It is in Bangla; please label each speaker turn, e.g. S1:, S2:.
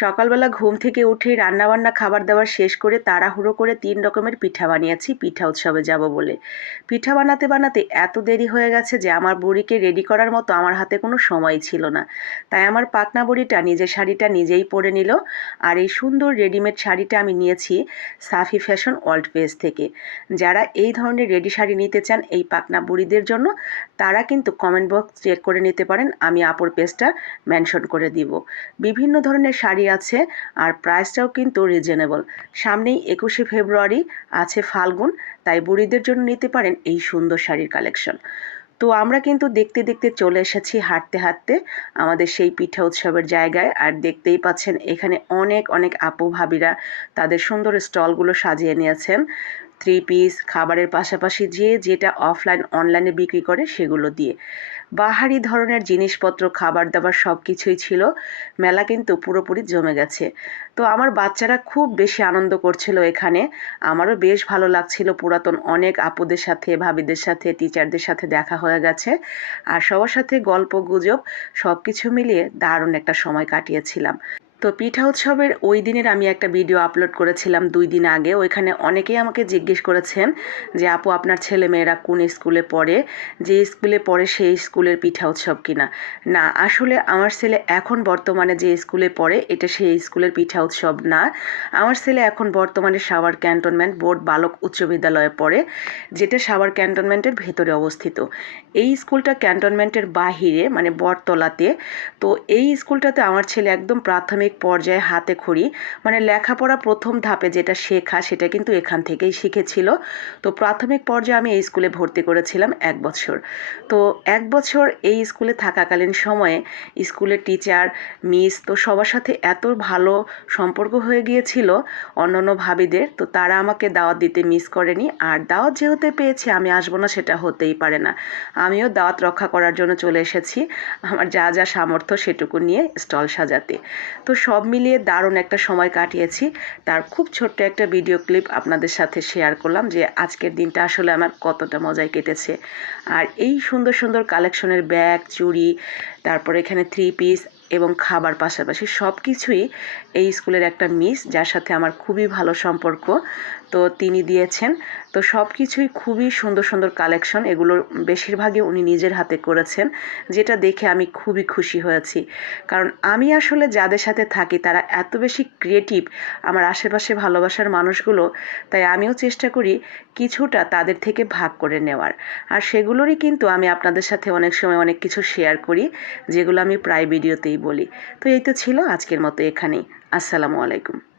S1: সকালবেলা ঘুম থেকে উঠে রান্নাবান্না, খাবার দাবার শেষ করে তাড়াহুড়ো করে তিন রকমের পিঠা বানিয়েছি। পিঠা উৎসবে যাব বলে। পিঠা বানাতে বানাতে এত দেরি হয়ে গেছে যে আমার বুড়িকে রেডি করার মতো আমার হাতে কোনো সময় ছিল না। তাই আমার পাকনা বুড়িটা নিজের শাড়িটা নিজেই পরে নিল আর এই সুন্দর রেডিমেড শাড়িটা আমি নিয়েছি সাফি ফ্যাশন ওয়ার্ল্ড পেজ থেকে। যারা এই ধরনের রেডি শাড়ি নিতে চান এই পাকনা বুড়িদের জন্য, তারা কিন্তু কমেন্ট বক্স চেক করে নিতে পারেন, আমি আপুর পেজটা মেনশন করে দিব। বিভিন্ন ধরনের শাড়ি আছে আর প্রাইসটাও কিন্তু রিজনেবল সামনেই একুশে ফেব্রুয়ারি আছে ফাল্গুন, তাই বুড়িদের জন্য নিতে পারেন এই সুন্দর শাড়ির কালেকশন তো আমরা কিন্তু দেখতে দেখতে চলে এসেছি হাঁটতে হাঁটতে আমাদের সেই পিঠা উৎসবের জায়গায়। আর দেখতেই পাচ্ছেন এখানে অনেক অনেক আপু ভাবিরা তাদের সুন্দর স্টলগুলো সাজিয়ে নিয়েছেন। থ্রি পিস খাবারের পাশাপাশি যে, যেটা অফলাইন অনলাইনে বিক্রি করে সেগুলো দিয়ে। বাহারি ধরনের জিনিসপত্র, খাবার দাবার সব কিছুই ছিল। মেলা কিন্তু পুরোপুরি জমে গেছে। তো আমার বাচ্চারা খুব বেশি আনন্দ করছিল এখানে। আমারও বেশ ভালো লাগছিল পুরাতন। অনেক আপুদের সাথে, ভাবিদের সাথে টিচারদের সাথে দেখা হয়ে গেছে। আর সবার সাথে গল্প, গুজব সব কিছু মিলিয়ে দারুণ একটা সময় কাটিয়েছিলাম। তো পিঠা উৎসবের ওই দিনের আমি একটা ভিডিও আপলোড করেছিলাম দুই দিন আগে। ওইখানে অনেকেই আমাকে জিজ্ঞেস করেছেন যে, আপু, আপনার ছেলে মেয়েরা কোন স্কুলে পড়ে? যে স্কুলে পড়ে সেই স্কুলের পিঠা উৎসব কিনা? না, আসলে আমার ছেলে এখন বর্তমানে যে স্কুলে পড়ে, এটা সেই স্কুলের পিঠা উৎসব না। আমার ছেলে এখন বর্তমানে সাভার ক্যান্টনমেন্ট বোর্ড বালক উচ্চ বিদ্যালয়ে পড়ে, যেটা সাভার ক্যান্টনমেন্টের ভেতরে অবস্থিত। এই স্কুলটা ক্যান্টনমেন্টের বাহিরে মানে বটতলাতে। তো এই স্কুলটাতে আমার ছেলে একদম প্রাথমিক পর্যায়ে হাতে খড়ি মানে লেখাপড়া প্রথম ধাপে যেটা শেখা সেটা কিন্তু এখান থেকেই শিখেছিল। তো প্রাথমিক পর্যায়ে আমি এই স্কুলে ভর্তি করেছিলাম এক বছর। তো এক বছর এই স্কুলে থাকাকালীন সময়ে স্কুলের টিচার, মিস তো সবার সাথে এত ভালো সম্পর্ক হয়ে গিয়েছিল অন্যান্য ভাবিদের, তো তারা আমাকে দাওয়াত দিতে মিস করেনি। আর দাওয়াত যেহেতু পেয়েছি, আমি আসব না সেটা হতেই পারে না। আমিও দাওয়াত রক্ষা করার জন্য চলে এসেছি। আমার যা যা সামর্থ্য সেটুকু নিয়ে স্টল সাজাতে। তো সব মিলিয়ে দারুণ একটা সময় কাটিয়েছি। তার খুব ছোট্ট একটা ভিডিও ক্লিপ আপনাদের সাথে শেয়ার করলাম যে আজকের দিনটা আসলে আমার কতটা মজায় কেটেছে। আর এই সুন্দর সুন্দর কালেকশনের ব্যাগ চুড়ি, তারপর এখানে থ্রি পিস এবং খাবার পাশাপাশি সব কিছুই এই স্কুলের একটা মিস যার সাথে আমার খুবই ভালো সম্পর্ক। তো তিনি দিয়েছেন। তো সব কিছুই খুবই সুন্দর সুন্দর কালেকশন এগুলোর বেশিরভাগই উনি নিজের হাতে করেছেন, যেটা দেখে আমি খুবই খুশি হয়েছি। কারণ আমি আসলে যাদের সাথে থাকি, তারা এত বেশি ক্রিয়েটিভ আমার আশেপাশে ভালোবাসার মানুষগুলো, তাই আমিও চেষ্টা করি কিছুটা তাদের থেকে ভাগ করে নেওয়ার। আর সেগুলোরই কিন্তু আমি আপনাদের সাথে অনেক সময় অনেক কিছু শেয়ার করি, যেগুলো আমি প্রায় ভিডিওতেই বলি। তো এই তো ছিল আজকের মতো এখানেই। আসসালামু আলাইকুম।